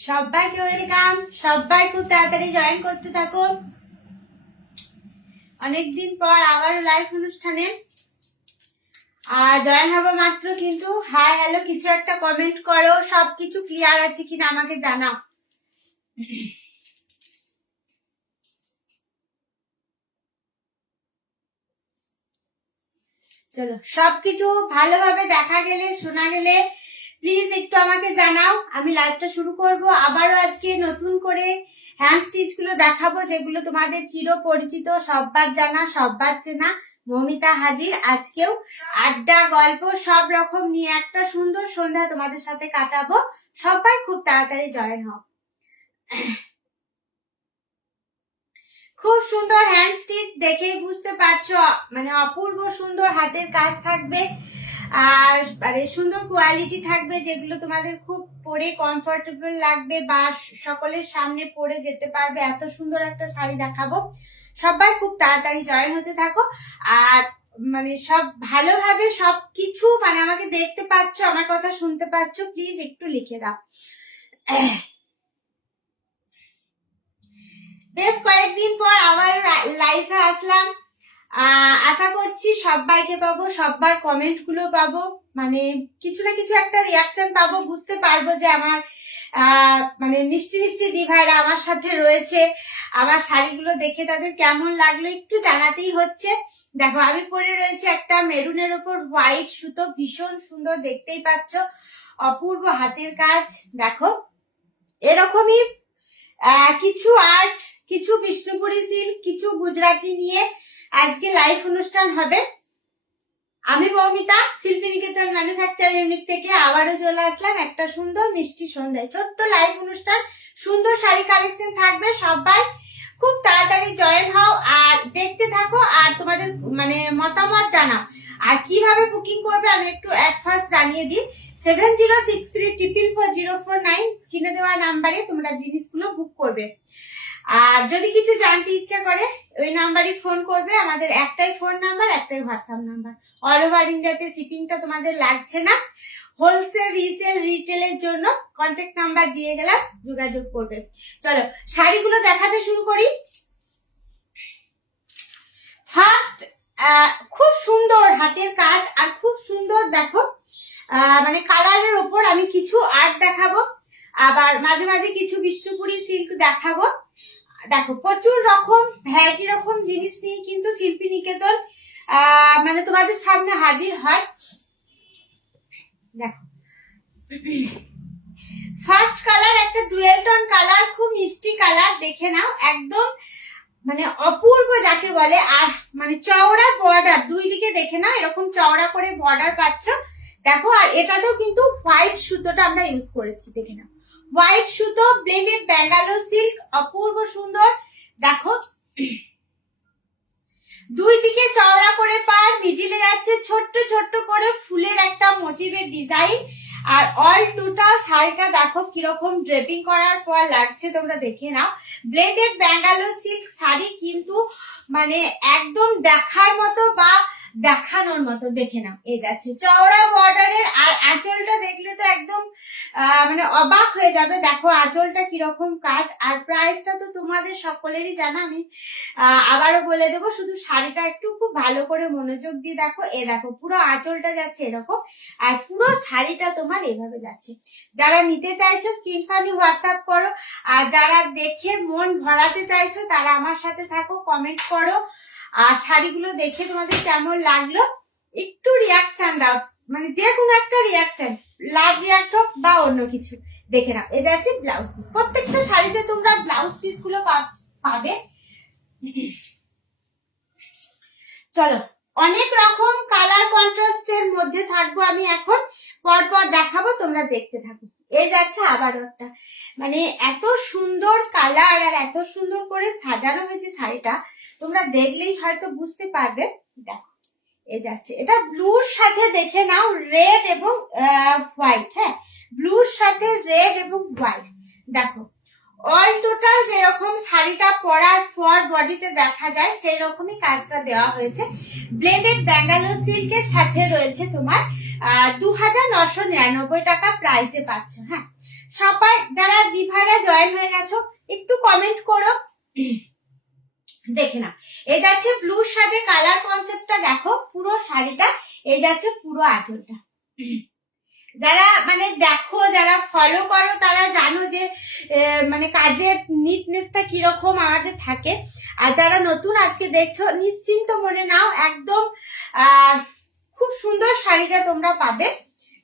সবাইকে ওয়েলকাম, সবাই খুব তাড়াতাড়ি জয়েন করতে থাকো। অনেকদিন পর আবার লাইভ অনুষ্ঠানে জয়েন হবো মাত্র, কিন্তু হাই হ্যালো কিছু একটা কমেন্ট করো, সবকিছু ক্লিয়ার আছে কিনা আমাকে জানাও। চলো, সবকিছু ভালোভাবে দেখা গেলে শোনা গেলে প্লিজ একটু আমাকে জানাও। আমি লাইভটা শুরু করব। আবারও আজকে নতুন করে হ্যান্ড স্টিচ গুলো দেখাবো, যেগুলো তোমাদের চির পরিচিত, সববার জানা, সববার চেনা। মৌমিতা হাজির আজকেও আড্ডা, গল্প সব রকম নিয়ে একটা সুন্দর সন্ধ্যা তোমাদের সাথে কাটাবো। সবাই খুব তাড়াতাড়ি জয়েন হও। খুব সুন্দর হ্যান্ড স্টিচ, দেখেই বুঝতে পারছো, মানে অপূর্ব সুন্দর হাতের কাজ থাকবে আর মানে সুন্দর কোয়ালিটি থাকবে, যেগুলো তোমাদের খুব পরে কমফোর্টেবল লাগবে বা সকলের সামনে পরে যেতে পারবে। এত সুন্দর একটা শাড়ি দেখাবো। সবাই খুব তাড়াতাড়ি জয়েন হতে থাকো। আর মানে সব ভালোভাবে সবকিছু মানে আমাকে দেখতে পাচ্ছ, আমার কথা শুনতে পাচ্ছ, প্লিজ একটু লিখে দাও। বেশ কয়েকদিন পর আবার লাইভে আসলাম। আশা করছি সবাইকে পাবো, সবার কমেন্ট গুলো পাবো, মানে কিছু না কিছু একটা রিয়াকশন পাবো, বুঝতে পারবো যে আমার মানে মিষ্টি মিষ্টি দিভাইরা আমার সাথে রয়েছে। আমার শাড়িগুলো দেখে তাদের কেমন লাগলো একটু জানাতেই হচ্ছে। দেখো, আমি পরে রয়েছে একটা মেরুনের ওপর হোয়াইট সুতো, ভীষণ সুন্দর, দেখতেই পাচ্ছ, অপূর্ব হাতের কাজ। দেখো, এরকমই কিছু আর্ট, কিছু বিষ্ণুপুরি সিল্ক, কিছু গুজরাটি নিয়ে আজকে লাইভ অনুষ্ঠান হবে। আমি মৌমিতা, শিল্পী নিকেতন ম্যানুফ্যাকচার ইউনিট থেকে আবারও চলে আসলাম একটা সুন্দর মিষ্টি সন্ধ্যায়, ছোট্ট লাইভ অনুষ্ঠান। সুন্দর শাড়ি কালেকশন থাকবে, সবাই খুব তাড়াতাড়ি জয়েন হও আর দেখতে থাকো, আর তোমাদের মানে মতামত জানাও। আর কিভাবে বুকিং করবে আমি একটু অ্যাট ফার্স্ট জানিয়ে দিই। 7063444049 স্ক্রিনে দেওয়া নাম্বারে তোমরা জিনিসগুলো বুক করবে। আর যদি কিছু জানতে ইচ্ছা করে ওই নাম্বারে ফোন করবে। আমাদের একটাই ফোন নাম্বার, একটাই হোয়াটসঅ্যাপ নাম্বার। অল ওভার ইন্ডিয়াতে শিপিংটা তোমাদের লাগছে না। হোলসেল, রিসেল, রিটেলের জন্য কন্ট্যাক্ট নাম্বার দিয়ে গেলাম, যোগাযোগ করবে। চলো শাড়িগুলো দেখাতে শুরু করি। ফার্স্ট, খুব সুন্দর হাতের কাজ আর খুব সুন্দর, দেখো মানে কালারের ওপর আমি কিছু আর্ট দেখাবো, আবার মাঝে মাঝে কিছু বিষ্ণুপুরি সিল্ক দেখাবো। দেখো, প্রচুর রকম ভ্যারাইটি রকম জিনিস নিয়ে কিন্তু শিল্পী নিকেতন মানে তোমাদের সামনে হাজির হয়। দেখো, ফার্স্ট কালার একটা ডুয়েল টোন কালার, খুব মিষ্টি কালার, দেখে নাও, একদম মানে অপূর্ব যাকে বলে। আর মানে চওড়া বর্ডার, দুই দিকে দেখে নাও, এরকম চওড়া করে বর্ডার পাচ্ছ। দেখো, আর এটাতেও কিন্তু হোয়াইট সুতোটা আমরা ইউজ করেছি, দেখে নাও, হোয়াইট সুতো, ব্লেন্ডেড ব্যাঙ্গালোর সিল্ক, অপূর্ব সুন্দর। দেখো, দুই দিকে চওড়া করে পার, মিডিলে যাচ্ছে ছোট্ট ছোট্ট করে ফুলের একটা মোটিভের ডিজাইন। আর অল টোটাল শাড়িটা দেখো কিরকম ড্রেপিং করার পর লাগছে, তোমরা দেখে নাও। ব্লেন্ডেড ব্যাঙ্গালোর সিল্ক শাড়ি কিন্তু মানে একদম দেখার মতো বা দেখানোর মতো। দেখে নাও, এই যাচ্ছে চওড়া বর্ডারের, আর আঁচলটা দেখলে তো একদম মানে অবাক হয়ে যাবে। দেখো আঁচলটা কিরকম কাজ, আর প্রাইসটা তো তোমাদের সকলেরই জানা, আমি আবারও বলে দেবো। শুধু শাড়িটা একটু খুব ভালো করে মনোযোগ দিয়ে দেখো। এ দেখো পুরো আঁচলটা যাচ্ছে এরকম, আর পুরো শাড়িটা তোমার এভাবে যাচ্ছে। যারা নিতে চাইছো স্ক্রিনশট নিয়ে হোয়াটসঅ্যাপ করো, আর যারা দেখে মন ভরাতে চাইছো তারা আমার সাথে থাকো, কমেন্ট করো। আর শাড়িগুলো দেখে তোমাদের কেমন লাগলো একটু রিয়াকশন দাও, মানে যে কোনো একটা রিয়াকশন, লাভ রিয়াক্ট হোক বা অন্য কিছু। দেখে নাও, এটা আছে ব্লাউজ পিস। প্রত্যেকটা শাড়িতে তোমরা ব্লাউজ পিস গুলো পাবে। চলো, অনেক রকম কালার কন্ট্রাস্টের মধ্যে থাকবো আমি এখন, পরপর দেখাবো, তোমরা দেখতে থাকো। এই যাচ্ছে আবারও একটা, মানে এত সুন্দর কালার আর এত সুন্দর করে সাজানো হয়েছে শাড়িটা, তোমরা দেখলেই হয়তো বুঝতে পারবে। দেখো এই যাচ্ছে, এটা ব্লুর সাথে দেখে নাও, রেড এবং হোয়াইট। হ্যাঁ, ব্লুর সাথে রেড এবং হোয়াইট। দেখো অল টোটাল যেরকম শাড়িটা পরার পর বডিতে দেখা যায় সেই রকমই কাজটা দেওয়া হয়েছে। ব্লেন্ডেড ব্যাঙ্গালোর সিল্কের সাথে রয়েছে তোমার 2999 টাকা প্রাইসে পাচ্ছ। হ্যাঁ, সবাই যারা দিভাইরা জয়েন হয়ে গেছো একটু কমেন্ট করো। দেখে না, এই যাচ্ছে ব্লুর সাথে কালার কনসেপ্টটা দেখো, পুরো শাড়িটা এই যাচ্ছে পুরো আঁচলটা। যারা মানে দেখো, যারা ফলো করো তারা জানো যে মানে কাজের নিটনেসটা কিরকম আমাদের থাকে। আর যারা নতুন আজকে দেখছো, নিশ্চিন্ত মনে নাও, একদম খুব সুন্দর শাড়িটা তোমরা পাবে।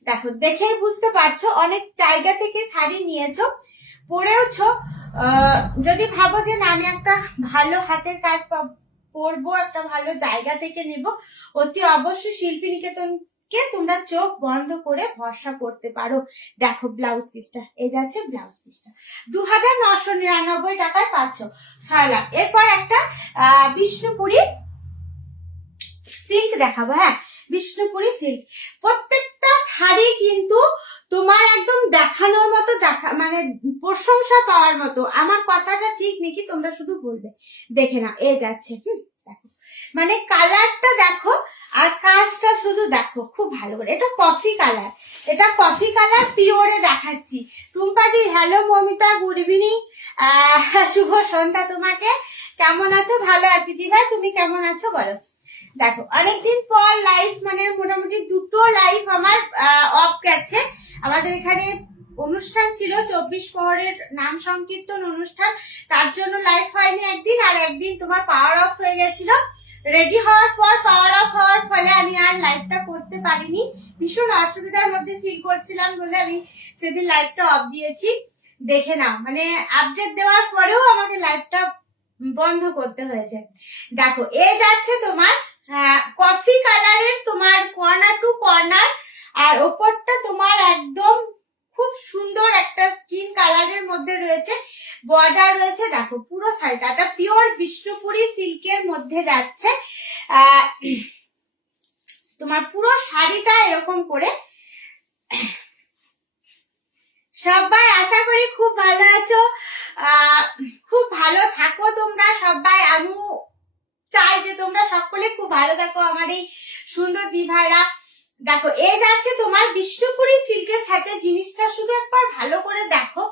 দেখো দেখেই বুঝতে পারছো, অনেক জায়গা থেকে শাড়ি নিয়েছো, পরেওছো। যদি ভাবো যে না আমি একটা ভালো হাতের কাজ পরবো, একটা ভালো জায়গা থেকে নেব, অতি অবশ্যই শিল্পী নিকেতন কে তোমরা চোখ বন্ধ করে ভরসা করতে পারো। দেখো ব্লাউজ পিসটা, এই যাচ্ছে ব্লাউজ পিসটা 2999 টাকায় পাচ্ছ। 6 লাখ। এরপর একটা বিষ্ণুপুরি সিল্ক দেখাবো। হ্যাঁ, বিষ্ণুপুরি সিল্ক। প্রত্যেকটা শাড়ি কিন্তু তোমার একদম দেখানোর মতো, মানে প্রশংসা পাওয়ার মতো। আমার কথাটা ঠিক নাকি তোমরা শুধু বলবে। দেখে না, এ যাচ্ছে দেখো, মানে কালারটা দেখো আর কাজটা শুধু দেখো খুব ভালো করে। এটা কফি কালার, এটা কফি কালার পিওরে দেখাচ্ছি। টুম্পাদি হ্যালো, মমিতা গুড ইভিনিং, শুভ সন্ধ্যা তোমাকে। কেমন আছো? ভালো আছি দিদা, তুমি কেমন আছো বলো। দেখো অনেকদিন পর লাইভ, মানে মোটামুটি 2টো লাইভ আমার অফ গেছে। আমাদের এখানে অনুষ্ঠান ছিল 24 প্রহরের নাম সংকীর্তন অনুষ্ঠান, তার জন্য লাইভ হয়নি একদিন, আর একদিন তোমার পাওয়ার অফ হয়ে গেছিল। রেডি হওয়ার পর পাওয়ার অফ হওয়ার ফলে আমি আর লাইভটা করতে পারিনি, ভীষণ অসুবিধার মধ্যে ফিল করছিলাম বলে আমি সেদিন লাইভটা অফ দিয়েছি। দেখে নাও, মানে আপডেট দেওয়ার পরেও আমাকে লাইভটা বন্ধ করতে হয়েছে। দেখো এ যাচ্ছে তোমার কফি কালারের, তোমার কর্নার টু কর্নার, আর ওপরটা তোমার একদম খুব সুন্দর একটা স্কিন কালারের মধ্যে রয়েছে, বর্ডার রয়েছে। দেখো পুরো শাড়িটা একটা পিওর বিষ্ণুপুরি সিল্কের মধ্যে যাচ্ছে। তোমার পুরো শাড়িটা এরকম করে। সবাই আশা করি খুব ভালো আছো, খুব ভালো থাকো তোমরা সবাই। আমি চাই যে তোমরা সকলে খুব ভালো থাকো, আমার এই সুন্দর দিভাইরা। দেখো এই যাচ্ছে তোমার বিষ্ণুপুরি সিল্কের সাথে, জিনিসটা শুধু একবার ভালো করে দেখো,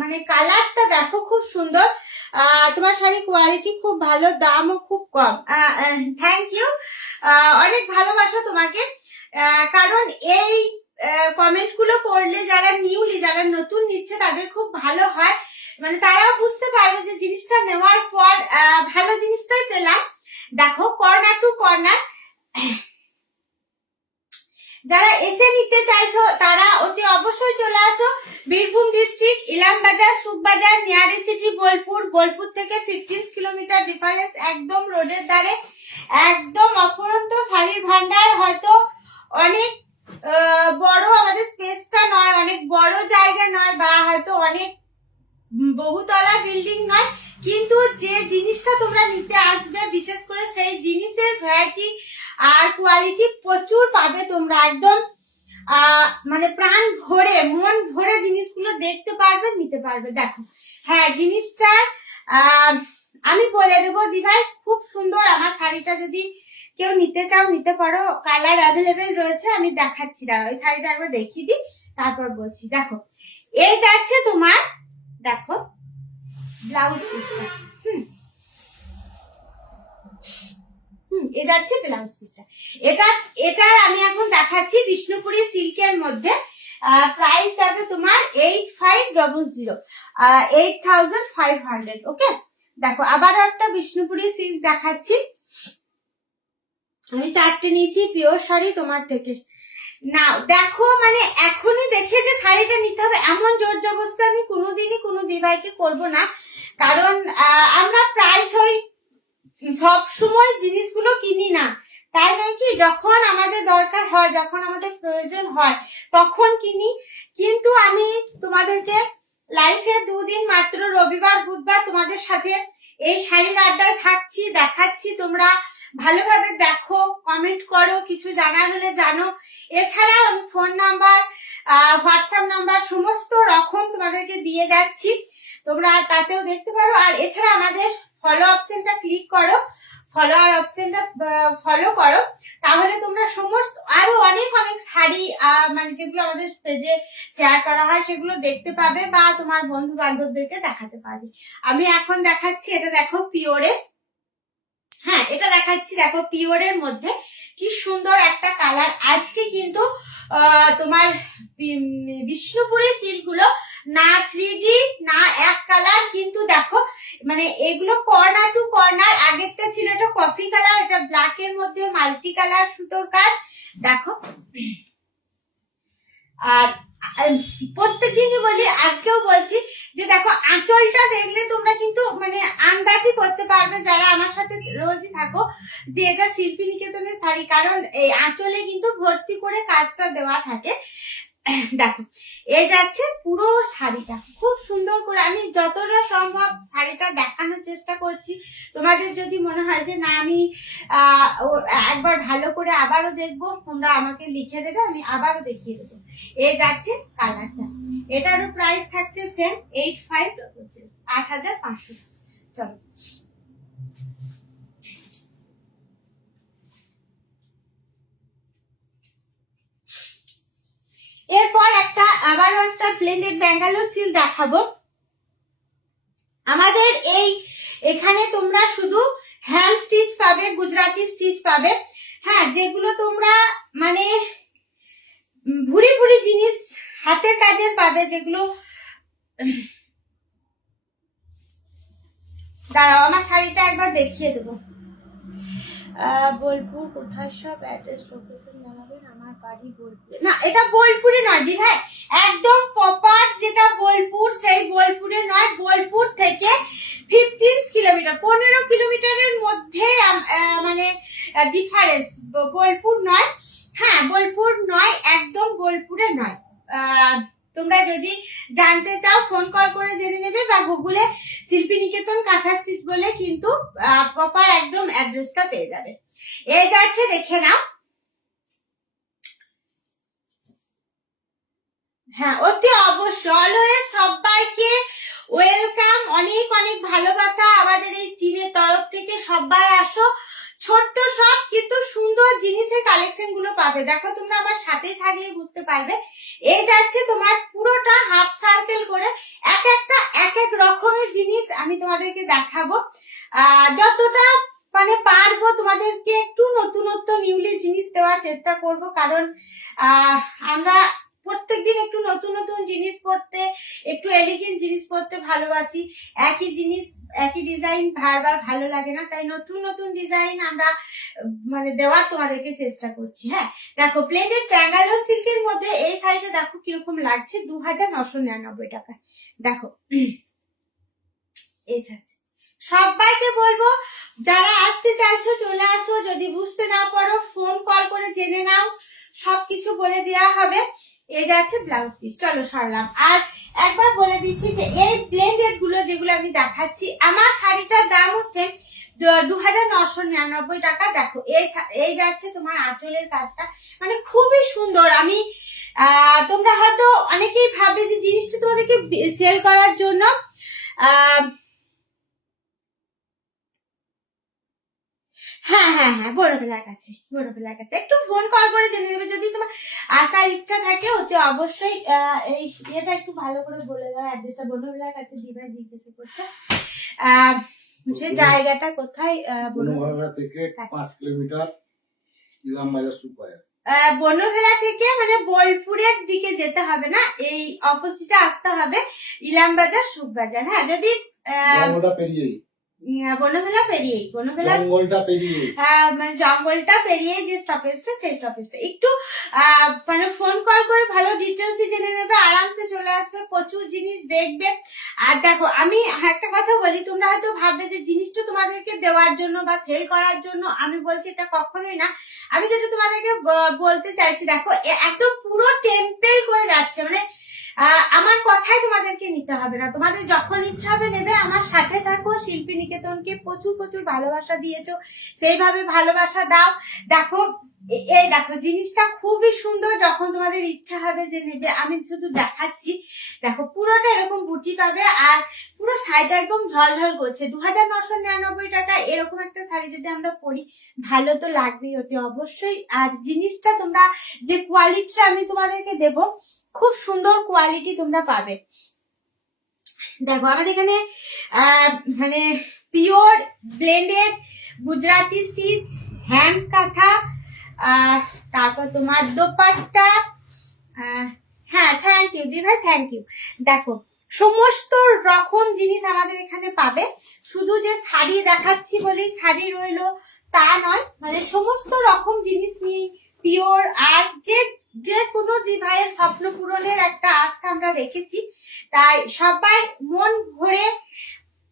মানে কালারটা দেখো খুব সুন্দর। তোমার শাড়ি কোয়ালিটি খুব ভালো, দামও খুব কম। থ্যাংক ইউ, অনেক ভালোবাসো তোমাকে। কারণ এই কমেন্ট গুলো করলে যারা নিউলি, যারা নতুন নিচ্ছে তাদের খুব ভালো হয়, মানে তারাও বুঝতে পারবে যে জিনিসটা নেওয়ার পর ভালো জিনিসটাই পেলাম। দেখো কর্নার টু কর্নার, যারা এসে নিতে চাইছো তারা অতি অবশ্যই চলে আসো। বীরভূম ডিস্ট্রিক্ট, ইলামবাজার, সুখবাজার, নিয়ারে সিটি বোলপুর। বোলপুর থেকে 15 কিলোমিটার ডিফারেন্স, একদম রোডের ধারে, একদম অপরন্ত শাড়ির ভান্ডার। হয়তো অনেক বড় আমাদের স্পেসটা নয়, অনেক বড় জায়গা নয়, বা হয়তো অনেক বহুতলা বিল্ডিং নয়, কিন্তু যে জিনিসটা তোমরা নিতে আসবে বিশেষ করে সেই জিনিসের ভ্যারাইটি আর কোয়ালিটি প্রচুর পাবে তোমরা। একদম মানে প্রাণ ভরে, মন ভরে জিনিসগুলো দেখতে পারবে, নিতে পারবে। দেখো হ্যাঁ, জিনিসটা আমি বলে দেবো দিভাই, খুব সুন্দর। আমার শাড়িটা যদি কেউ নিতে চাও নিতে পারো, কালার অ্যাভেলেবেল রয়েছে, আমি দেখাচ্ছি। দাঁড়াও এই শাড়িটা একবার দেখিয়ে দিই, তারপর বলছি। দেখো এই যাচ্ছে তোমার, দেখো ব্লাউজ পিসটা, এটা হচ্ছে ব্লাউজ পিসটা। এটার আমি এখন দেখাচ্ছি বিষ্ণুপুরি সিল্কের মধ্যে। প্রাইস যাবে তোমার 8500, 8500। ওকে, দেখো আবারও একটা বিষ্ণুপুরি সিল্ক দেখাচ্ছি। আমি 4টে নিয়েছি পিওর শাড়ি তোমার থেকে। না দেখো, মানে এখনই দেখে যে শাড়িটা নিতে হবে এমন জোর জবরদস্তি আমি কোনোদিনই কোনো দিভাইকে করবো না, কারণ আমরা প্রায়শই সব সময় জিনিসগুলো কিনি না, তাই নয় কি, যখন আমাদের দরকার হয়, যখন আমাদের প্রয়োজন হয় তখন কিনি। কিন্তু আমি তোমাদেরকে লাইফে 2 দিন মাত্র, রবিবার বুধবার তোমাদের সাথে এই শাড়ির আড্ডায় থাকছি, দেখাচ্ছি। তোমরা ভালোভাবে দেখো, কমেন্ট করো, কিছু জানার হলে জানো। এছাড়াও আমি ফোন নাম্বার, হোয়াটসঅ্যাপ নাম্বার সমস্ত রকম তোমাদেরকে দিয়ে যাচ্ছি, তোমরা তাতেও দেখতে পারো। আর এছাড়া আমাদের ফলো অপশনটা ক্লিক করো, ফলোয়ার অপশনটা ফলো করো, তাহলে তোমরা সমস্ত আরো অনেক অনেক শাড়ি মানে যেগুলো আমাদের পেজে শেয়ার করা হয় সেগুলো দেখতে পাবে, বা তোমার বন্ধু বান্ধবদেরকে দেখাতে পারবে। আমি এখন দেখাচ্ছি, এটা দেখো পিওরে, হ্যাঁ এটা দেখাচ্ছি, দেখো পিওরের মধ্যে কি সুন্দর একটা কালার। আজকে কিন্তু তোমার বিষ্ণুপুরি সিল্ক গুলো না 3D না এক কালার, কিন্তু দেখো মানে এগুলো কর্নার টু কর্নার। আগেরটা ছিল এটা কফি কালার, এটা ব্ল্যাক এর মধ্যে মাল্টি কালার সুতোর কাজ, দেখো। আর প্রত্যেকদিনই বলি, আজকেও বলছি যে দেখো আঁচলটা দেখলে তোমরা কিন্তু মানে আন্দাজই করতে পারবে যারা আমার সাথে রোজই থাকো যে এটা শিল্পী নিকেতনের শাড়ি, কারণ এই আঁচলে কিন্তু ভর্তি করে কাজটা দেওয়া থাকে। দেখো এই যাচ্ছে পুরো শাড়িটা খুব সুন্দর করে, আমি যতটা সম্ভব শাড়িটা দেখানোর চেষ্টা করছি। তোমাদের যদি মনে হয় যে না আমি একবার ভালো করে আবারও দেখবো, তোমরা আমাকে লিখে দেবে, আমি আবারও দেখিয়ে দেবো। এই যাচ্ছে কালারটা, এটারও প্রাইস থাকছে সেম 8500, 8500। চলো এরপর আবারও একটা ব্লেন্ডেড ব্যাঙ্গালোর সিল্ক দেখাবো। আমাদের এখানে তোমরা শুধু হ্যান্ড স্টিচ পাবে, গুজরাটি স্টিচ পাবে, হ্যাঁ যেগুলো তোমরা মানে ভুরি ভুরি জিনিস হাতের কাজের পাবে, যেগুলো দাঁড়াও আমার শাড়িটা একবার দেখিয়ে দেবো। বোলপুর কোথায়, সব অ্যাড্রেস লোকেশন জানাবেন, আমার বাড়ি বোলপুরে। না এটা বোলপুরে নয় দি ভাই, একদম প্রপার যেটা বোলপুর সেই বোলপুরে নয়, বোলপুর থেকে 15 কিলোমিটার, 15 কিলোমিটারের মধ্যে মানে ডিফারেন্স, বোলপুর নয়, হ্যাঁ বোলপুর নয়, একদম বোলপুরে নয়। তোমরা যদি জানতে চাও ফোন কল করে জেনে নেবে, বা গুগলে শিল্পী নিকেতন কাঁথা স্টিচ বলে কিন্তু প্রপার একদম অ্যাড্রেসটা পেয়ে যাবে। এই যাচ্ছে, দেখে নাও। হ্যাঁ অতি অবশ্যই, অলওয়েজ সবাইকে ওয়েলকাম, অনেক অনেক ভালোবাসা আমাদের এই টিমের তরফ থেকে। সবাই আসো, ছোট্ট সব কিন্তু সুন্দর জিনিসের কালেকশন গুলো পাবে। দেখো তোমরা আমার সাথেই থাকলে বুঝতে পারবে। এই যাচ্ছে তোমার পুরোটা হাফ সার্কেল করে, এক একটা এক এক রকমের জিনিস আমি তোমাদেরকে দেখাবো। যতটা মানে পারবো তোমাদেরকে একটু নতুনত্ব নিউলি জিনিস দেওয়ার চেষ্টা করব, কারণ আমরা প্রত্যেকদিন একটু নতুন নতুন জিনিস পড়তে, একটু এলিগেন্ট জিনিস পড়তে ভালোবাসি। একই জিনিস একই ডিজাইন বারবার ভালো লাগে না, তাই নতুন নতুন ডিজাইন আমরা মানে দেওয়ার তোমাদেরকে চেষ্টা করছি। হ্যাঁ দেখো প্লেনের ব্যাঙ্গালোর সিল্কের মধ্যে এই শাড়িটা দেখো কিরকম লাগছে, 2999 টাকা। দেখো এই যাচ্ছে, সবাইকে বলবো যারা আসতে চাইছো চলে আসো, যদি বুঝতে না পারো ফোন কল করে জেনে নাও, সবকিছু বলে দেওয়া হবে। এই যাচ্ছে ব্লাউজ পিস। চলো সরলাম, আর একবার বলে দিচ্ছি যে এই ব্লেন্ডেড গুলো যেগুলো আমি দেখাচ্ছি, আমার শাড়িটার দাম হচ্ছে 2999 টাকা। দেখো এই যাচ্ছে তোমার আঁচলের কাজটা, মানে খুবই সুন্দর। আমি তোমরা হয়তো অনেকেই ভাবে যে জিনিসটা তোমাদেরকে সেল করার জন্য, হ্যাঁ হ্যাঁ হ্যাঁ, বড়বেলার কাছে, বড়বেলার কাছে একটু ফোন কল করে জেনে নেবে। যদি তোমার আসার ইচ্ছা থাকে ওতে অবশ্যই এই ইয়েটা একটু ভালো করে বলে দাও, অ্যাড্রেসটা। বড়বেলার কাছে দিবা জিজ্ঞেস করছে সে জায়গাটা কোথায়? বনভেলা থেকে 5 কিলোমিটার ইলামবাজার সুপার। বনভেলা থেকে মানে বোলপুরের দিকে যেতে হবে না, এই অপোজিটে আসতে হবে, ইলামবাজার সুখবাজার। হ্যাঁ, যদি পেরিয়েই বনভেলা পেরিয়েই, বনভেলা জঙ্গলটা পেরিয়ে, মানে জঙ্গলটা পেরিয়ে যে স্টপেজটা, সেই স্টপেজটা একটু মানে ফোন কল করে ভালো ডিটেলস জেনে নেবে, আরামসে চলে আসবে, প্রচুর জিনিস দেখবে। আর দেখো, আমি একটা কথা বলি, তোমরা হয়তো ভাববে যে জিনিসটা তোমাদেরকে দেওয়ার জন্য বা সেল করার জন্য আমি বলছি, এটা কখনোই না। আমি যেটা তোমাদেরকে বলতে চাইছি, দেখো একদম পুরো টেম্পেল করে যাচ্ছে, মানে আমার কথাই তোমাদেরকে নিতে হবে না, তোমাদের যখন ইচ্ছা হবে নেবে। আমার সাথে থাকো। শিল্পী নিকেতনকে প্রচুর প্রচুর ভালোবাসা দিয়েছো, সেইভাবে ভালোবাসা দাও। দেখো, এই দেখো জিনিসটা খুবই সুন্দর, যখন তোমাদের ইচ্ছা হবে যে নেবে, আমি শুধু দেখাচ্ছি। দেখো পুরোটা এরকম বুটি পাবে, আর পুরো শাড়িটা একদম ঝলঝল করছে। 2999 টাকা এরকম একটা শাড়ি যদি আমরা পরি, ভালো তো লাগবেই অতি অবশ্যই। আর জিনিসটা তোমরা যে কোয়ালিটিটা আমি তোমাদেরকে দেব, খুব সুন্দর কোয়ালিটি তোমরা পাবে। দেখো আমাদের এখানে মানে pure blended Gujarati stitch, hand কাঁথা, তারপর তোমার দোপাট্টা। হ্যাঁ, থ্যাংক ইউ দি ভাই, থ্যাংক ইউ। দেখো সমস্ত রকম জিনিস আমাদের এখানে পাবে। শুধু যে শাড়ি দেখাচ্ছি বলেই শাড়ি রইলো তা নয়, মানে সমস্ত রকম জিনিস নিয়ে পিওর। আর যে কোনো দিভাইয়ের স্বপ্ন পূরণের একটা আস্থা আমরা রেখেছি, তাই সবাই মন ভরে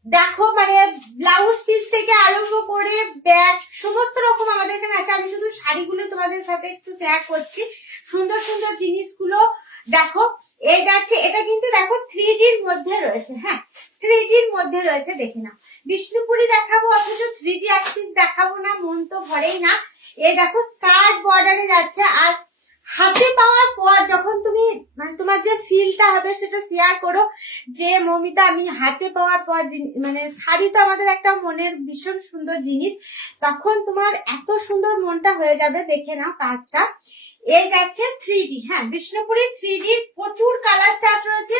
দেখো। মানে ব্লাউজ পিস থেকে আরম্ভ করে ব্যাগ সমস্ত রকম আমাদের এখানে আছে। আমি শুধু শাড়িগুলো তোমাদের সাথে একটু শেয়ার করছি, সুন্দর সুন্দর জিনিসগুলো দেখো। এই যাচ্ছে, এটা কিন্তু দেখো 3Dর মধ্যে রয়েছে। হ্যাঁ, 3Dর মধ্যে রয়েছে, দেখে নাও। বিষ্ণুপুরি দেখাবো অথচ 3D পিস দেখাবো না, মন তো ভরেই না। এই দেখো স্কার্ট বর্ডারে যাচ্ছে। আর হাতে পাওয়ার পর যখন তুমি মানে তোমার যে ফিলটা হবে সেটা শেয়ার করো যে মমিতা আমি হাতে পাওয়ার পর, মানে শাড়ি তো আমাদের একটা মনের ভীষণ সুন্দর জিনিস, তখন তোমার এত সুন্দর মনটা হয়ে যাবে। দেখে নাও কাজটা। এই যাচ্ছে 3D। হ্যাঁ, বিষ্ণুপুরি 3D প্রচুর কালার চার্ট রয়েছে,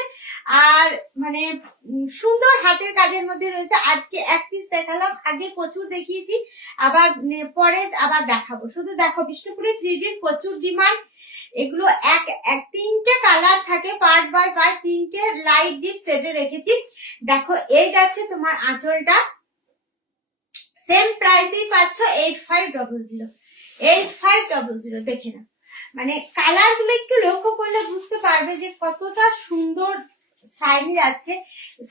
আর মানে সুন্দর হাতের কাজের মধ্যে রয়েছে। আজকে এক পিস দেখালাম, আগে প্রচুর দেখিয়েছি, আবার পরে আবার দেখাবো। শুধু দেখো বিষ্ণুপুরি 3D প্রচুর ডিমান্ড। এগুলো এক তিনটে কালার থাকে, পার্ট বাই পার্ট তিনটে লাইট ডিপ সেটে রেখেছি। দেখো এই যাচ্ছে তোমার আঁচলটা, সেম প্রাইসেই পাচ্ছ 8500, 8500। দেখে না, মানে কালার গুলো একটু লক্ষ্য করলে বুঝতে পারবে যে কতটা সুন্দর শাইনি যাচ্ছে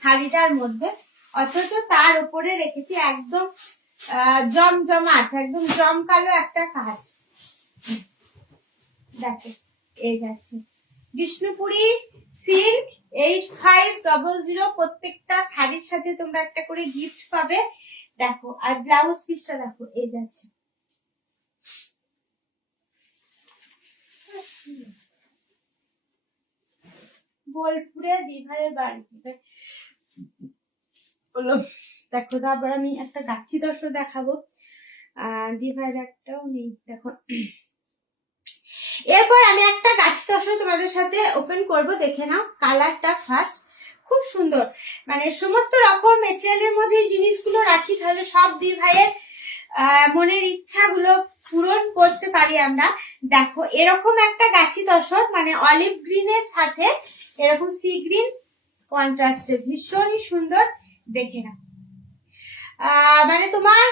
শাড়িটার মধ্যে। অথচ তার উপরে রেখেছি একদম জমজমাট, একদম জমকালো একটা কাজ। দেখো এই যাচ্ছে বিষ্ণুপুরি সিল্ক 8500। প্রত্যেকটা শাড়ির সাথে তোমরা একটা করে গিফট পাবে। দেখো, আর ব্লাউজ পিসটা দেখো, এই যাচ্ছে। বোলপুরে দিভাইয়ের বাড়িতে বলো। দেখো তারপর আমি একটা গাছি দর্শক দেখাবো, দিভাইয়ের একটাও নেই। দেখো এরপর আমি একটা গাছি দর্শক তোমাদের সাথে ওপেন করব, দেখে নাও কালারটা ফার্স্ট। খুব সুন্দর, মানে সমস্ত রকম মেটেরিয়ালের মধ্যে এই জিনিসগুলো রাখি, তাহলে সব দিভাইয়ের মনের ইচ্ছাগুলো পূরণ করতে পারি আমরা। দেখো এরকম একটা গাছি দর্শক, মানে অলিভ গ্রিনের সাথে এরকম সি গ্রিন কন্ট্রাস্টে, ভীষণই সুন্দর। দেখে নাও, মানে তোমার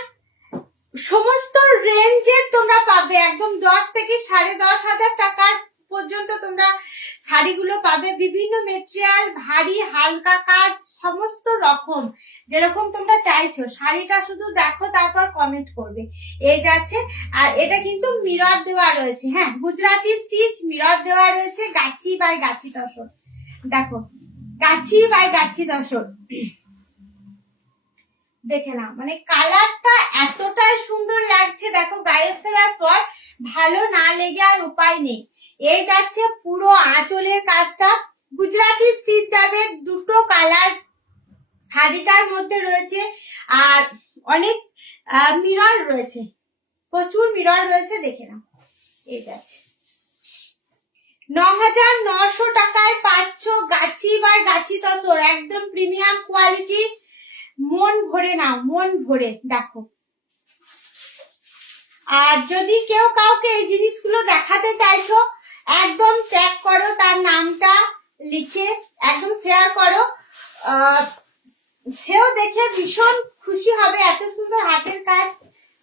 সমস্ত রেঞ্জের তোমরা পাবে, একদম 10 থেকে 10,500 টাকার পর্যন্ত তোমরা শাড়িগুলো পাবে। বিভিন্ন মেটেরিয়াল, ভারী হালকা কাজ, সমস্ত রকম যেরকম তোমরা চাইছো। শাড়িটা শুধু দেখো, তারপর কমেন্ট করবে। এই যাচ্ছে, আর এটা কিন্তু মিরর দেওয়া রয়েছে। হ্যাঁ, গুজরাটি স্টিচ মিরর দেওয়া রয়েছে, গাছি বাই গাছি দর্শন। দেখো গাছি বাই গাছি দর্শন, দেখে নাও, মানে কালারটা এতটাই সুন্দর লাগছে। দেখো গায়ে ফেলার পর ভালো না লেগে আর উপায় নেই। এই যাচ্ছে পুরো আঁচলের কাজটা, গুজরাটি স্টিচ যাবে, দুটো কালার শাড়িটার মধ্যে রয়েছে, আর অনেক মিরর রয়েছে। প্রচুর মিরর রয়েছে, দেখে নাও। এই যাচ্ছে 9,900 টাকায় পাচ্ছ গাছি বাই গাছি তসর, একদম প্রিমিয়াম কোয়ালিটি। মন ভরে নাও, মন ভরে দেখো। আর যদি কেউ কাউকে এই জিনিসগুলো দেখাতে চাইছো, একদম ট্যাগ করো, তার নামটা লিখে একদম শেয়ার করো। সেও দেখে ভীষণ খুশি হবে, এত সুন্দর হাতের কাজ,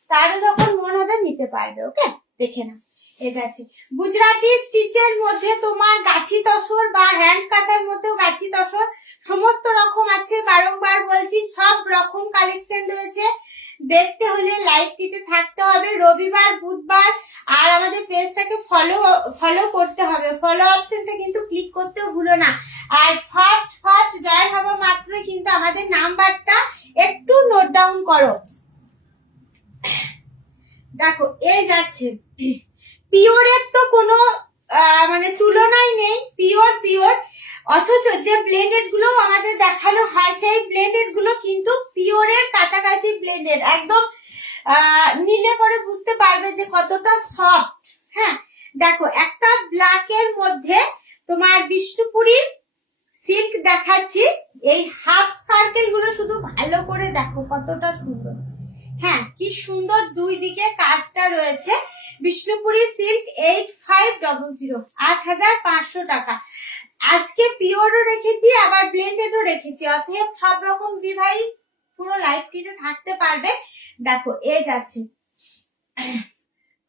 তারও যখন মন হবে নিতে পারবে। ওকে, দেখে না। এটা আছে গুজরাটি স্টিচের মধ্যে তোমার গাছি তসর বা হ্যান্ড কাঁথার মধ্যেও গাছি তসর সমস্ত রকম আছে। বারংবার বলছি, সব রকম কালেকশন রয়েছে। দেখতে হলে লাইভটিতে থাকতে হবে রবিবার বুধবার, আর আমাদের পেজটাকে ফলো করতে হবে। ফলো অপশনটা কিন্তু ক্লিক করতে ভুলো না। আর ফার্স্ট জয়েন হওয়া মাত্রই কিন্তু আমাদের নাম্বারটা একটু নোট ডাউন করো। দেখো এই যাচ্ছে, পিওরের তো কোনো মানে তুলনাই নেই, পিওর। অথচ যে ব্লেন্ডেড গুলো আমাদের দেখানো হয়, সেই ব্লেন্ডেড গুলো কিন্তু পিওরের কাছাকাছি ব্লেন্ডেড, একদম নিলে পরে বুঝতে পারবে যে কতটা সফট। হ্যাঁ, দেখো একটা ব্ল্যাকের মধ্যে তোমার বিষ্ণুপুরি সিল্ক দেখাচ্ছি। এই হাফ সার্কেল গুলো শুধু ভালো করে দেখো কতটা সুন্দর। হ্যাঁ, কি সুন্দর দুই দিকে কাজটা রয়েছে। বিষ্ণুপুরি সিল্ক 8500, 8,500 টাকা। আজকে পিওরও রেখেছি, আবার ব্লেন্ডেডও রেখেছি, অতএব সব রকম দিভাই পুরো লাইভটিতে থাকতে পারবে। দেখো এ যাচ্ছে,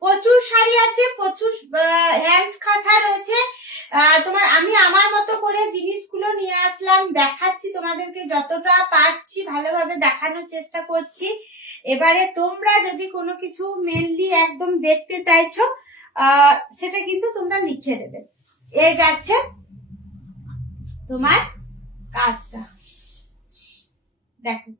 প্রচুর শাড়ি আছে, প্রচুর হ্যান্ড কাঁথা রয়েছে। তোমার আমি আমার মতো করে জিনিসগুলো নিয়ে আসলাম, দেখাচ্ছি তোমাদেরকে, যতটা পারছি ভালোভাবে দেখানোর চেষ্টা করছি। এবারে তোমরা যদি কোনো কিছু মেনলি একদম দেখতে চাইছো, সেটা কিন্তু তোমরা লিখে দেবে। এ যাচ্ছে তোমার কাজটা, দেখো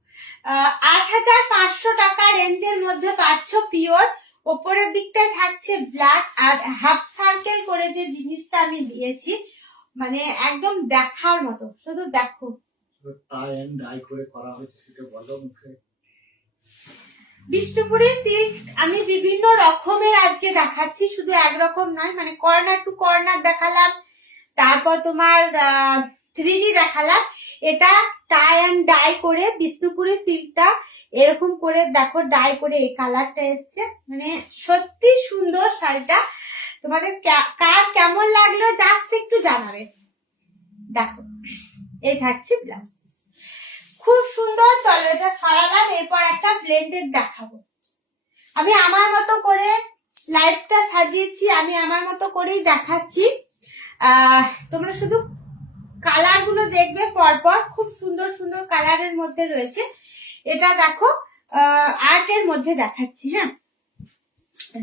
8,500 টাকা রেঞ্জের মধ্যে পাচ্ছ পিওর। ওপরের দিকটায় থাকছে ব্ল্যাক, আর হাফ সার্কেল করে যে জিনিসটা আমি দিয়েছি, মানে একদম দেখার মতো, শুধু দেখো। টাই এন্ড ডাই করে করা হয়েছে, সেটা বলো মুখে। বিষ্ণুপুরি সিল্ক আমি বিভিন্ন রকমের আজকে দেখাচ্ছি, শুধু একরকম নয়, মানে কর্নার টু কর্নার দেখালাম, তারপর তোমার 3D দেখালাম। এটা টাই এন্ড ডাই করে বিষ্ণুপুরি সিল্কটা এরকম করে দেখো, ডাই করে এই কালারটা এসছে, মানে সত্যি সুন্দর শাড়িটা। তোমাদের কার কেমন লাগলো জাস্ট একটু জানাবে। দেখো এই থাকছে ব্লাউজ, খুব সুন্দর। চলো এটা সরালাম, এরপর একটা ব্লেন্ডেড দেখাবো। আমি আমার মতো করে লাইভটা সাজিয়েছি, আমি আমার মতো করেই দেখাচ্ছি। তোমরা শুধু কালার গুলো দেখবে পরপর, খুব সুন্দর সুন্দর কালারের মধ্যে রয়েছে। এটা দেখো আর্টের মধ্যে দেখাচ্ছি। হ্যাঁ,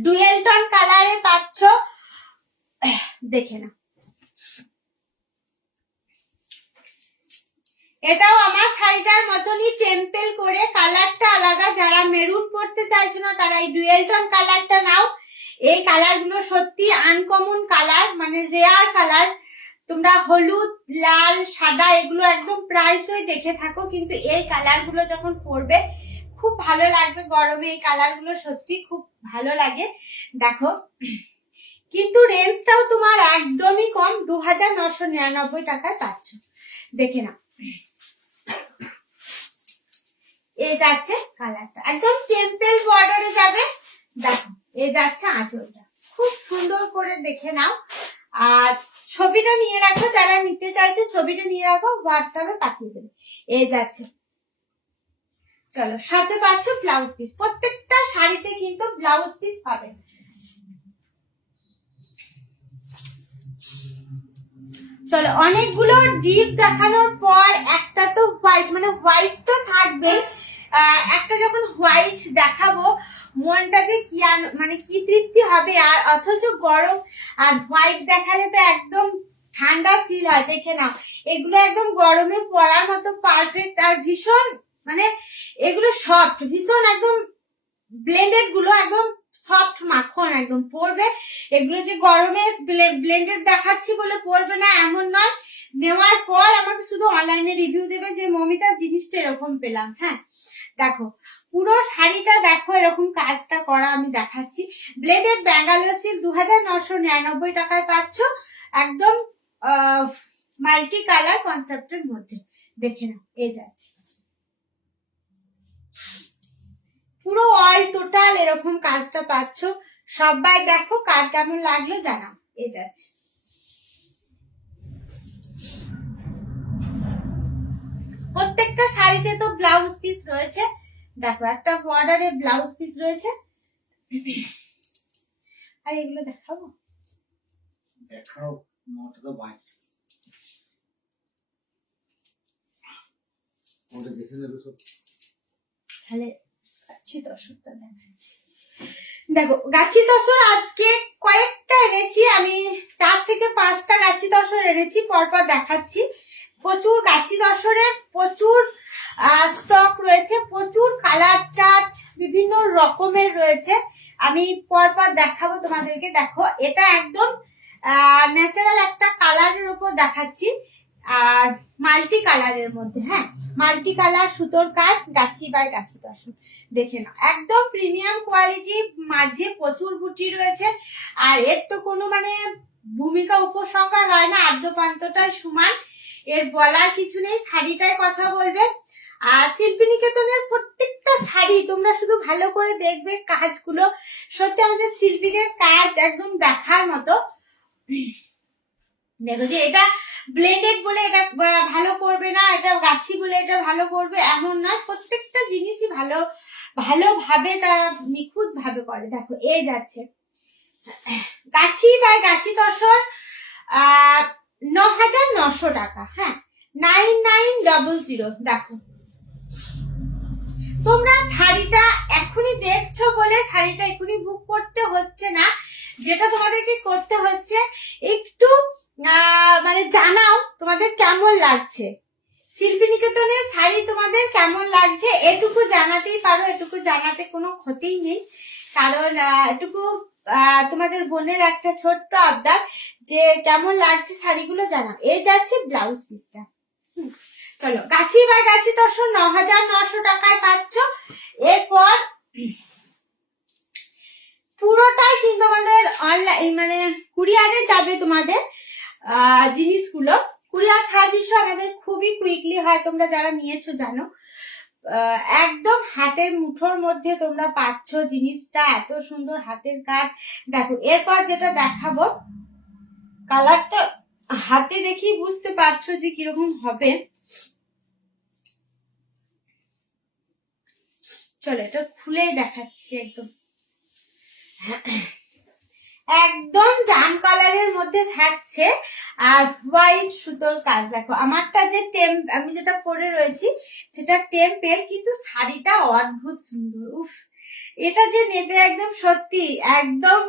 ডুয়েল টোন কালারে পাচ্ছ, দেখে না। এটাও আমার শাড়িটার মতনই টেম্পেল করে, কালারটা আলাদা। যারা মেরুন পরতে চাইছো না, তারা এই ডুয়েল টোন কালারটা নাও। এই কালার গুলো সত্যি আনকমন কালার, মানে রেয়ার কালার। তোমরা হলুদ, লাল, সাদা এগুলো একদম প্রায়শই দেখে থাকো, কিন্তু এই কালার গুলো যখন পরবে খুব ভালো লাগবে। গরমে এই কালার গুলো সত্যি খুব ভালো লাগে। দেখো, কিন্তু রেঞ্জটাও তোমার একদমই কম, 2,999 টাকায় পাচ্ছ। দেখে না, এই যাচ্ছে কালারটা, একদম টেম্পেল বর্ডারে যাবে। দেখো এই যাচ্ছে আঁচলটা, খুব সুন্দর করে দেখে নাও। আর ছবিটা নিয়ে রাখো, যারা নিতে চাইছে ছবিটা নিয়ে রাখো, হোয়াটসঅ্যাপে পাঠিয়ে দেবে। এই যাচ্ছে, চলো সাথে পাচ্ছ ব্লাউজ পিস। প্রত্যেকটা শাড়িতে কিন্তু ব্লাউজ পিস পাবে। চলো অনেকগুলো ডিপ দেখানোর পর একটা তো হোয়াইট, মানে হোয়াইট তো থাকবেই, একটা যখন হোয়াইট দেখাবো মনটা যে কি মানে কি তৃপ্তি হবে। আর অথচ গরম, আর হোয়াইট দেখালে তো একদম ঠান্ডা ফিল হয়। দেখে নাও, এগুলো একদম গরমে পরার মতো পারফেক্ট, আর ভীষণ মানে এগুলো সফট, ভীষণ একদম ব্লেন্ডেড গুলো একদম সফট মাখন, একদম পরবে। এগুলো যে গরমে ব্লেন্ডেড দেখাচ্ছি বলে পরবে না এমন নয়, নেওয়ার পর আমাকে শুধু অনলাইনে রিভিউ দেবে যে মমিতা জিনিসটা এরকম পেলাম। হ্যাঁ, দেখো পুরো শাড়িটা দেখো এরকম কাজটা করা আমি দেখাচ্ছি। ব্লেডেড ব্যাঙ্গালোর সিল্ক 2999 টাকায় পাচ্ছ, একদম মাল্টি কালার কনসেপ্টের মধ্যে। দেখে নাও, এই যাচ্ছে পুরো অল টোটাল এরকম কাজটা পাচ্ছ। সবাই দেখো কার কেমন লাগলো জানাও। এই যাচ্ছে প্রত্যেকটা শাড়িতে তো ব্লাউজ পিস রয়েছে, দেখো একটা বর্ডারে ব্লাউজ পিস রয়েছে। আর এগুলো দেখাবো, দেখাও, মোটা তো বাইক ওটা দেখে যাবে সব। তাহলে গাছি তসরটা দেখাচ্ছি। দেখো গাছি তসর আজকে কয়েকটা এনেছি আমি, 4 থেকে 5টা গাছি তসর এনেছি, পরপর দেখাচ্ছি। প্রচুর গাছি তসরের প্রচুর স্টক রয়েছে, প্রচুর কালার চার্ট বিভিন্ন রকমের রয়েছে, আমি পরপর দেখাবো তোমাদেরকে। দেখো এটা একদম ন্যাচারাল একটা কালারের উপর দেখাচ্ছি, আর মাল্টি কালারের মধ্যে, হ্যাঁ মাল্টি কালার সুতোর কাজ, গাছি বাই গাছি তসর। দেখে নাও একদম প্রিমিয়াম কোয়ালিটি, মাঝে প্রচুর বুটি রয়েছে। আর এর তো কোনো মানে ভূমিকা উপসংহার হয় না, আদ্যপ্রান্তটাই সমান, এর বলার কিছু নেই। শাড়িটাই কথা বলবে। আর শিল্পী নিকেতনের প্রত্যেকটা শাড়ি তোমরা শুধু ভালো করে দেখবে কাজগুলো, সত্যি আমাদের শিল্পীদের কাজ একদম দেখার মতো। দেখো যে এটা ব্লেন্ডেড বলে এটা ভালো করবে না, এটা গাছি বলে এটা ভালো করবে এমন নয়, প্রত্যেকটা জিনিসই ভালোভাবে তারা নিখুঁত ভাবে করে। দেখো এই যাচ্ছে গাছি বাই গাছি তসর 9,900 টাকা, হ্যাঁ 9900। দেখো তোমরা শাড়িটা এখনই দেখছো বলে শাড়িটা এখনই বুক করতে হচ্ছে না, যেটা তোমাদেরকে করতে হচ্ছে একটু মানে জানাও তোমাদের কেমন লাগছে, শিল্পী নিকেতনের শাড়ি তোমাদের কেমন লাগছে, এটুকু জানাতেই পারো, এটুকু জানাতে কোনো ক্ষতিই নেই। কারণ এটুকু তোমাদের বোনের একটা ছোট্ট আবদার যে কেমন লাগছে শাড়িগুলো জানাও। এই যাচ্ছে ব্লাউজ পিসটা। চলো গাছি বাই গাছি তসর 9,900 টাকায় পাচ্ছ। এরপর পুরোটাই কিন্তু আমাদের অনলাইন মানে কুরিয়ারে যাবে তোমাদের জিনিসগুলো, কুরিয়ার সার্ভিসও আমাদের খুবই কুইকলি হয়, তোমরা যারা নিয়েছো জানো। একদম হাতের মুঠোর মধ্যে তোমরা পাচ্ছ জিনিসটা, এত সুন্দর হাতের কাজ। দেখো এরপর যেটা দেখাবো, কালারটা হাতে দেখি বুঝতে পারছো যে কিরকম হবে। চলো এটা খুলেই দেখাচ্ছি। একদম জাম কালারের মধ্যে থাকছে আর হোয়াইট সুতোর কাজ। দেখো আমারটা যে আমি যেটা পরে রয়েছি সেটা টেম্পেল, কিন্তু শাড়িটা অদ্ভুত সুন্দর। উফ এটা যে নেবে একদম সত্যি একদম।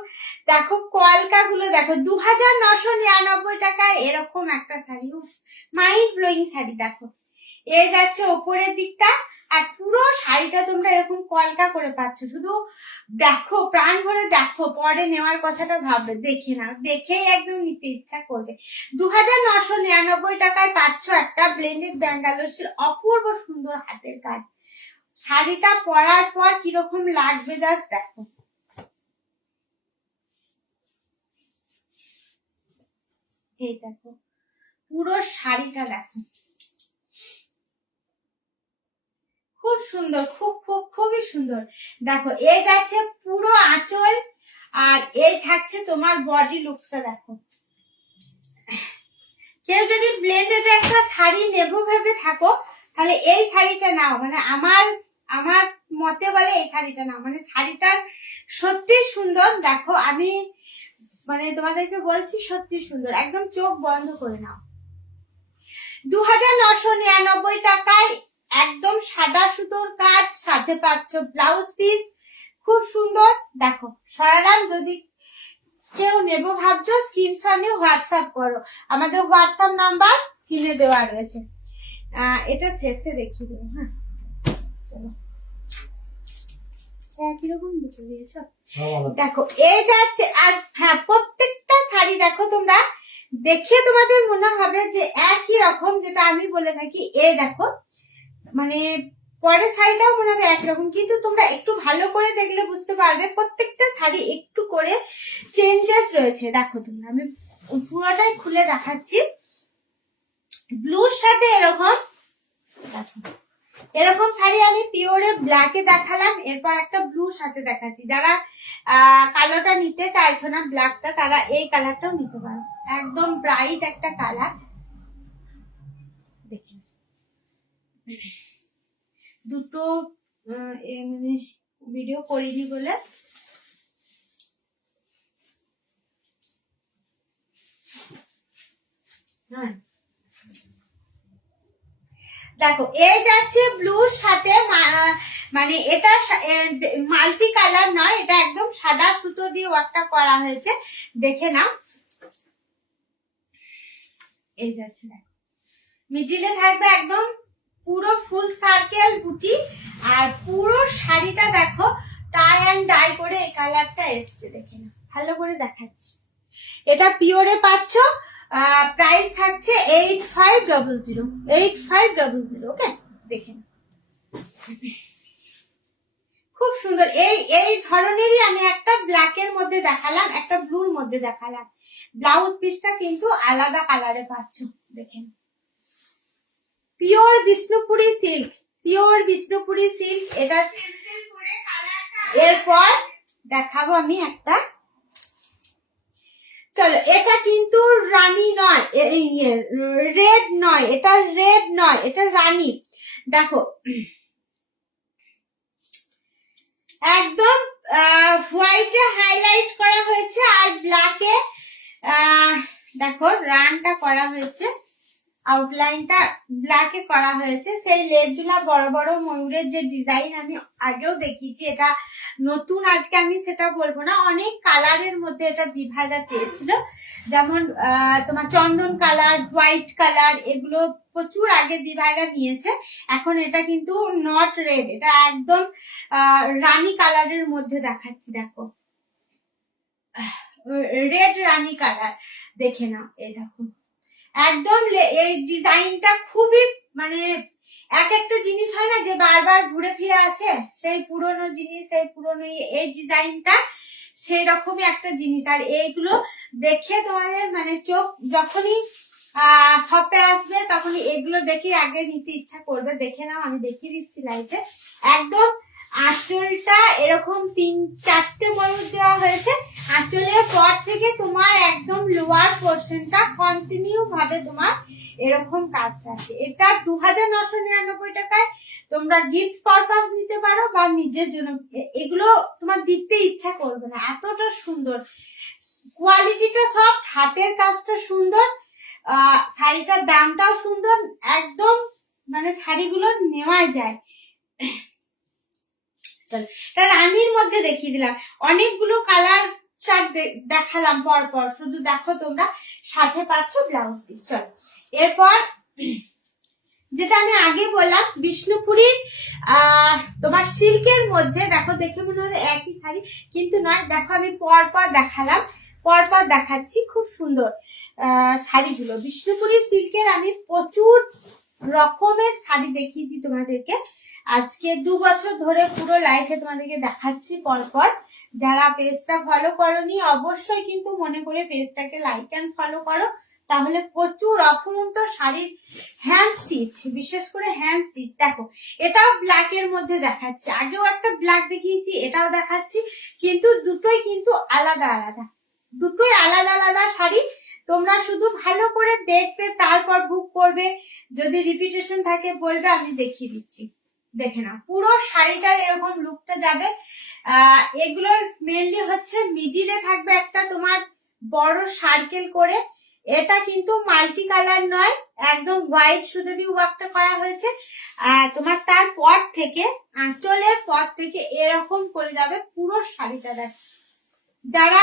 দেখো কলকা গুলো দেখো 2,999 টাকায় এরকম একটা শাড়ি, উফ মাইন্ড ব্লোয়িং শাড়ি। দেখো এই যাচ্ছে ওপরের দিকটা, আর পুরো শাড়িটা তোমরা এরকম কলকা করে পাচ্ছ। শুধু দেখো প্রাণ ভরে দেখো, পরে নেওয়ার কথাটা ভাববে, দেখে না দেখেই একদম নিতে ইচ্ছা করবে। 2,999 টাকায় পাচ্ছ একটা ব্লেন্ডেড ব্যাঙ্গালোর সিল্ক, অপূর্ব সুন্দর হাতের কাজ। শাড়িটা পরার পর কিরকম লাগবে জাস্ট দেখো। এই দেখো পুরো শাড়িটা দেখো, খুব সুন্দর, খুবই সুন্দর। দেখো এই যাচ্ছে পুরো আঁচল, আর এই থাকছে তোমার বডি লুকসটা। দেখো কেউ যদি ব্লেন্ডেড একটা শাড়ি নেবো ভেবে থাকো তাহলে এই শাড়িটা নাও, মানে আমার মতে বলে এই শাড়িটা নাও, মানে শাড়িটার সত্যি সুন্দর। দেখো আমি মানে তোমাদেরকে বলছি সত্যি সুন্দর, একদম চোখ বন্ধ করে নাও। 2,999 টাকায় একদম সাদা সুতোর কাজ, সাথে পাচ্ছ ব্লাউজ পিস, খুব সুন্দর। দেখো সরালাম, যদি কেউ নেবো ভাবছো স্ক্রিনশট নিয়ে হোয়াটসঅ্যাপ করো, আমাদের হোয়াটসঅ্যাপ নাম্বার স্ক্রিনে দেওয়া রয়েছে। এটা শেষে দেখিয়ে দেবো। হ্যাঁ চলো কিরকম দুটো দিয়েছ দেখো এই যাচ্ছে। আর হ্যাঁ প্রত্যেকটা শাড়ি দেখো তোমরা দেখে তোমাদের মনে হবে যে একই রকম, যেটা আমি বলে থাকি। এই দেখো মানে পরের শাড়িটাও মনে হবে একরকম, কিন্তু তোমরা একটু ভালো করে দেখলে বুঝতে পারবে প্রত্যেকটা শাড়ি একটু করে চেঞ্জেস রয়েছে। দেখো তোমরা, আমি পুরোটাই খুলে দেখাচ্ছি। ব্লুর সাথে এরকম, দেখো এরকম শাড়ি আমি পিওরে ব্ল্যাকে দেখালাম, এরপর একটা ব্লুর সাথে দেখাচ্ছি। যারা কালোটা নিতে চাইছো না, ব্ল্যাকটা, তারা এই কালারটাও নিতে পারো। একদম ব্রাইট একটা কালার। দেখুন দুটো মানে ভিডিও করিনি বলে হ্যাঁ। দেখো এই যাচ্ছে ব্লুর সাথে, মানে এটা মাল্টি কালার নয়, এটা একদম সাদা সুতো দিয়ে ওয়ার্কটা করা হয়েছে, দেখে নাও। এই যাচ্ছে, দেখো মিডিলে থাকবে একদম পুরো ফুল সার্কেল বুটি, আর পুরো শাড়িটা দেখো টাই অ্যান্ড ডাই করে এই কালারটা এসছে, দেখে নাও ভালো করে দেখাচ্ছি। এটা পিওরে পাচ্ছ, প্রাইস থাকছে 8500, 8500। ওকে, দেখেন খুব সুন্দর। এই ধরনেরই আমি একটা ব্ল্যাকের মধ্যে দেখালাম, একটা ব্লুর মধ্যে দেখালাম। ব্লাউজ পিসটা কিন্তু আলাদা কালারে পাচ্ছ, দেখেন pure Bishnupuri silk, pure Bishnupuri silk. এটা এরপর দেখাবো আমি একটা, চলো এটা কিন্তু রানী নয়, রেড নয়, এটা রেড নয়, এটা রানী। দেখো একদম হোয়াইটে হাইলাইট করা হয়েছে, আর ব্ল্যাকে দেখো রানটা করা হয়েছে, আউটলাইনটা ব্ল্যাকে করা হয়েছে। সেই লেজগুলা বড় বড় ময়ূরের যে ডিজাইন আমি আগেও দেখিয়েছি, এটা নতুন আজকে আমি সেটা বলবো না। অনেক কালারের মধ্যে এটা দিভাইরা চেয়েছিল, যেমন তোমার চন্দন কালার, হোয়াইট কালার, এগুলো প্রচুর আগে দিভাইরা নিয়েছে। এখন এটা কিন্তু নট রেড, এটা একদম রানী কালারের মধ্যে দেখাচ্ছি। দেখো রেড রানী কালার, দেখে নাও। এই দেখো একদম এই ডিজাইনটা খুবই, মানে এক একটা জিনিস হয় না যে বারবার ঘুরে ফিরে আসে, সেই পুরনো জিনিস, সেই পুরনো এই ডিজাইনটা সেই রকমই একটা জিনিস। আর এইগুলো দেখে তোমাদের মানে চোখ যখনই শপে আসবে তখনই এগুলো দেখে আগে নিতে ইচ্ছা করবে। দেখে নাও, আমি দেখিয়ে দিচ্ছি লাইটে। একদম আঁচলটা এরকম 3-4টে ময়ূর দেওয়া হয়েছে। আঁচলের পর থেকে তোমার একদম লোয়ার পোর্শনটা কন্টিনিউ ভাবে তোমার এরকম কাজটা আছে। এটা 2999 টাকায় তোমরা গিফট পারপাস নিতে পারো বা নিজের জন্য। এগুলো তোমার দিতে ইচ্ছা করবে না, এতটা সুন্দর কোয়ালিটিটা, সব হাতের কাজটা সুন্দর, শাড়িটার দামটাও সুন্দর, একদম মানে শাড়িগুলো নেওয়াই যায়। রানীর মধ্যে দেখিয়ে দিলাম, অনেকগুলো কালার চার্ট দেখালাম পর, শুধু দেখো তোমরা, সাথে পাচ্ছ ব্লাউজ পিস। চলো এরপর যেটা আমি আগে বললাম বিষ্ণুপুরীর তোমার সিল্কের মধ্যে, দেখো দেখে মনে হবে একই শাড়ি, কিন্তু নয়। দেখো আমি পর দেখালাম, পর দেখাচ্ছি, খুব সুন্দর শাড়িগুলো। বিষ্ণুপুরী সিল্কের আমি প্রচুর রকমের শাড়ি দেখিয়েছি তোমাদেরকে, আজকে 2 বছর ধরে পুরো লাইফে তোমাদেরকে দেখাচ্ছি পর। যারা পেজটা ফলো করোনি অবশ্যই কিন্তু মনে করে পেজটাকে লাইক এন্ড ফলো করো, তাহলে প্রচুর অফুরন্ত শাড়ির হ্যান্ড স্টিচ, বিশেষ করে হ্যান্ড স্টিচ। দেখো এটাও ব্ল্যাক এর মধ্যে দেখাচ্ছি, আগেও একটা ব্ল্যাক দেখিয়েছি, এটাও দেখাচ্ছি, কিন্তু দুটোই কিন্তু আলাদা আলাদা, দুটোই আলাদা আলাদা শাড়ি। তোমরা শুধু ভালো করে দেখবে, তারপর বুক করবে, যদি রিপিটেশন থাকে বলবে, আমি দেখিয়ে দিচ্ছি। দেখে নাও পুরো শাড়িটার এরকম লুকটা যাবে। এগুলোর মেনলি হচ্ছে মিডিলে থাকবে একটা তোমার বড় সার্কেল করে, এটা কিন্তু মাল্টি কালার নয়, একদম হোয়াইট সুতো দিয়ে ওয়ার্কটা করা হয়েছে। তোমার তারপর থেকে আঁচলের পর থেকে এরকম করে যাবে পুরো শাড়িটা। দেখ, যারা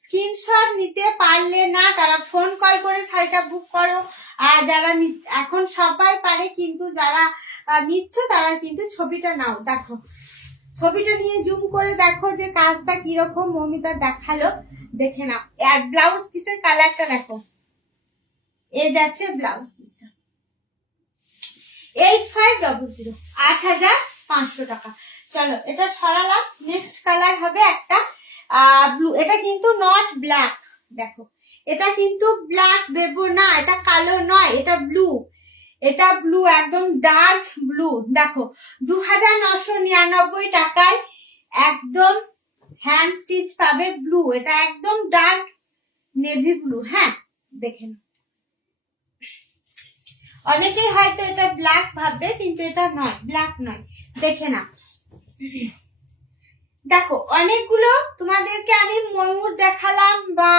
স্ক্রিনশট নিতে পারলে না তারা ফোন কল করে শাড়িটা বুক করো, আর যারা এখন সবাই পারে, কিন্তু যারা নিচ্ছ তারা কিন্তু ছবিটা নাও। দেখো ছবিটা নিয়ে জুম করে দেখো যে কাজটা কিরকম মৌমিতা দেখালো, দেখে নাও। আর ব্লাউজ পিসের কালারটা দেখো, এ যাচ্ছে ব্লাউজ পিসটা। 8500, 8500 টাকা। চলো এটা সরালাম। নেক্সট কালার হবে একটা ব্লু। এটা কিন্তু নট ব্ল্যাক, দেখো এটা কিন্তু ব্ল্যাক ভেবো না, এটা কালো নয়, এটা ব্লু। এটা ব্লু, একদম ডার্ক ব্লু। দেখো 2999 টাকায় একদম হ্যান্ড স্টিচ পাবে ব্লু। এটা একদম ডার্ক নেভি ব্লু। হ্যাঁ দেখেন, অনেকেই হয়তো এটা ব্ল্যাক ভাববে, কিন্তু এটা নয়, ব্ল্যাক নয়। দেখে না, দেখো অনেকগুলো তোমাদেরকে আমি ময়ূর দেখালাম বা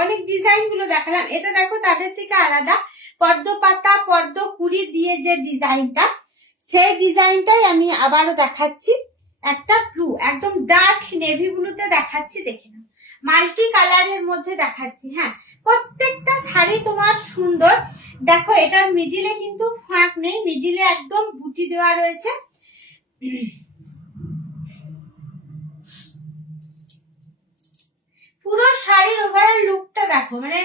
অনেক ডিজাইন গুলো দেখালাম, এটা দেখো তাদের থেকে আলাদা। পদ্ম পাতা, পদ্ম কুড়ি দিয়ে যে ডিজাইনটা, সেই ডিজাইনটাই আমি আবারও দেখাচ্ছি। একটা ব্লু, একদম ডার্ক নেভি ব্লুতে দেখাচ্ছি। দেখে নাও, মাল্টি কালারের মধ্যে দেখাচ্ছি। হ্যাঁ, প্রত্যেকটা শাড়ি তোমার সুন্দর। দেখো এটার মিডিলে কিন্তু ফাঁক নেই, মিডিলে একদম বুটি দেওয়া রয়েছে। পুরো শাড়ির ওভারঅল লুকটা দেখো, মানে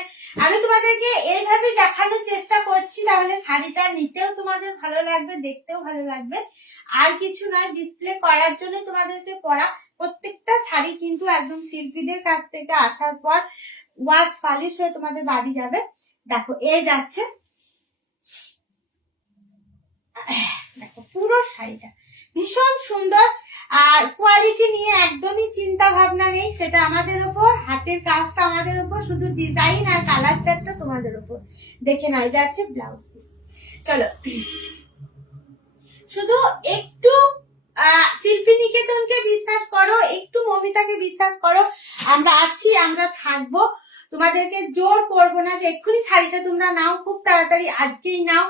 আমি তোমাদেরকে এইভাবে দেখানোর চেষ্টা করছি, তাহলে শাড়িটা নিতেও তোমাদের ভালো লাগবে, দেখতেও ভালো লাগবে। আর কিছু নয়, ডিসপ্লে করার জন্য তোমাদেরকে পরা। প্রত্যেকটা শাড়ি কিন্তু একদম শিল্পীদের কাছ থেকে আসার পর ওয়াশ পলিশ হয়ে তোমাদের বাড়ি যাবে। দেখো এই যাচ্ছে, দেখো পুরো শাড়িটা ভীষণ সুন্দর। আর কোয়ালিটি নিয়ে একদমই চিন্তা ভাবনা নেই, সেটা আমাদের উপর, হাতের কাজটা আমাদের উপর, শুধু ডিজাইন আর কালার চারটা তোমাদের উপর। দেখে নাও, যাচ্ছে ব্লাউজ পিস। চলো শুধু একটু শিল্পী নিকেতনকে বিশ্বাস করো, একটু মমিতাকে বিশ্বাস করো। আমরা আছি, আমরা থাকবো, তোমাদেরকে জোর করবো না যে এক্ষুনি শাড়িটা তোমরা নাও, খুব তাড়াতাড়ি আজকেই নাও।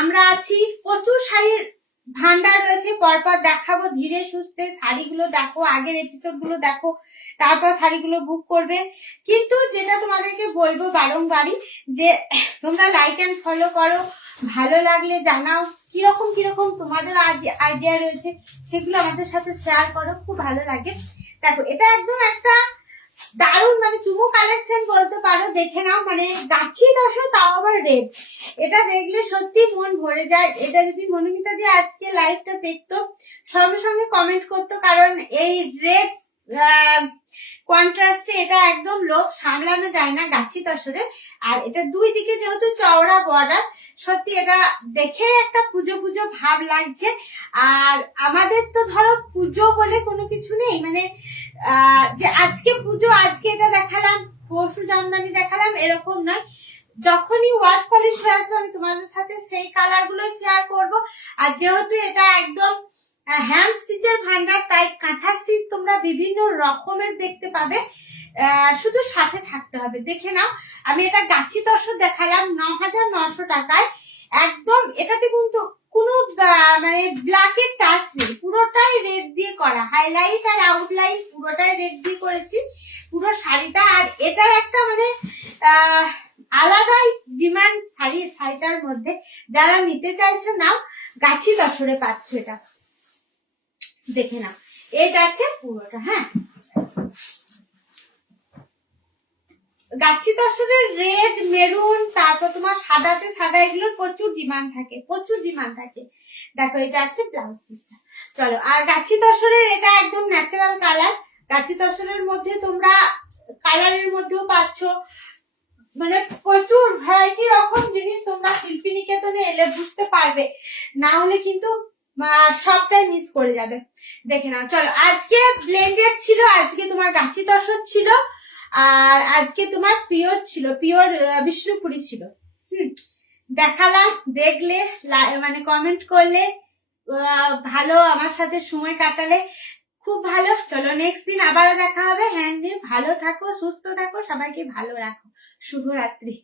আমরা আছি, প্রচুর শাড়ির ভান্ডার রয়েছে, পরপর দেখাবো ধীরে সুস্থে। শাড়িগুলো দেখো, আগের এপিসোড গুলো দেখো, তারপর শাড়িগুলো বুক করবে। কিন্তু যেটা তোমাদেরকে বলবো বারংবারই, যে তোমরা লাইক এন্ড ফলো করো, ভালো লাগলে জানাও কিরকম কিরকম তোমাদের আইডিয়া রয়েছে, সেগুলো আমাদের সাথে শেয়ার করো, খুব ভালো লাগে। দেখো এটা একদম একটা দারুণ, মানে চুমু কালেকশন বলতে পারো। দেখে নাও, মানে গাছি দশো, তাও আবার রেড। এটা দেখলে সত্যি মন ভরে যায়। এটা যদি মনুমিতা দিয়ে আজকে লাইভটা দেখতো, সঙ্গে সঙ্গে কমেন্ট করতো, কারণ এই রেড কন্ট্রাস্টে এটা একদম লোক সামলানো যায় না গাছি দশরে। আর এটা দুই দিকে যেহেতু চওড়া বর্ডার, সত্যি এটা দেখে একটা পুজো পুজো ভাব লাগছে। আর আমাদের তো ধরো পুজো বলে কোনো কিছু নেই, মানে যে আজকে পুজো, আজকে এটা দেখালাম, পরশু জামদানি দেখালাম, এরকম নয়। যখনই ওয়াশ পলিশ হয়ে আসবে আমি তোমাদের সাথে সেই কালার গুলো শেয়ার করবো। আর যেহেতু এটা একদম হ্যান্ড স্টিচের ভান্ডার, তাই কাঁথা স্টিচ তোমরা বিভিন্ন রকমের দেখতে পাবে, শুধু সাথে থাকতে হবে। দেখে নাও, আমি এটা গাছি দর্শক দেখালাম 9900 টাকায় একদম। এটাতে কিন্তু কোনো মানে ব্ল্যাকের টাচ নেই, পুরোটাই রেড দিয়ে করা, হাইলাইট আর আউটলাইন পুরোটাই রেড দিয়ে করেছি পুরো শাড়িটা। আর এটার একটা মানে আলাদাই ডিমান্ড শাড়িটার মধ্যে। যারা নিতে চাইছো নাও, গাছি দশরে পাচ্ছ এটা। দেখে নাও, এই যাচ্ছে পুরোটা। হ্যাঁ, গাছি দশরের রেড, মেরুন, তারপর তোমার সাদাতে সাদা, এগুলোর প্রচুর ডিমান্ড থাকে, প্রচুর ডিমান্ড থাকে। দেখো এই যাচ্ছে ব্লাউজ পিসটা। চলো, আর গাছি দশরের এটা একদম ন্যাচারাল কালার। গাছি দশরের মধ্যে তোমরা কালারের মধ্যেও পাচ্ছ, মানে প্রচুর ভ্যারাইটি রকম জিনিস তোমরা শিল্পী নিকেতনে এলে বুঝতে পারবে, না হলে কিন্তু সবটাই মিস করে যাবে। দেখে নাও। চলো, আজকে ব্লেন্ডেড ছিল, আজকে তোমার গাছি দশর ছিল, আর আজকে তোমার পিওর ছিল, পিওর বিষ্ণুপুরি ছিল। দেখালাম, দেখলে, মানে কমেন্ট করলে, ভালো আমার সাথে সময় কাটালে খুব ভালো। চলো, নেক্সট দিন আবারও দেখা হবে। হ্যান্ড নিয়ে ভালো থাকো, সুস্থ থাকো, সবাইকে ভালো রাখো। শুভরাত্রি।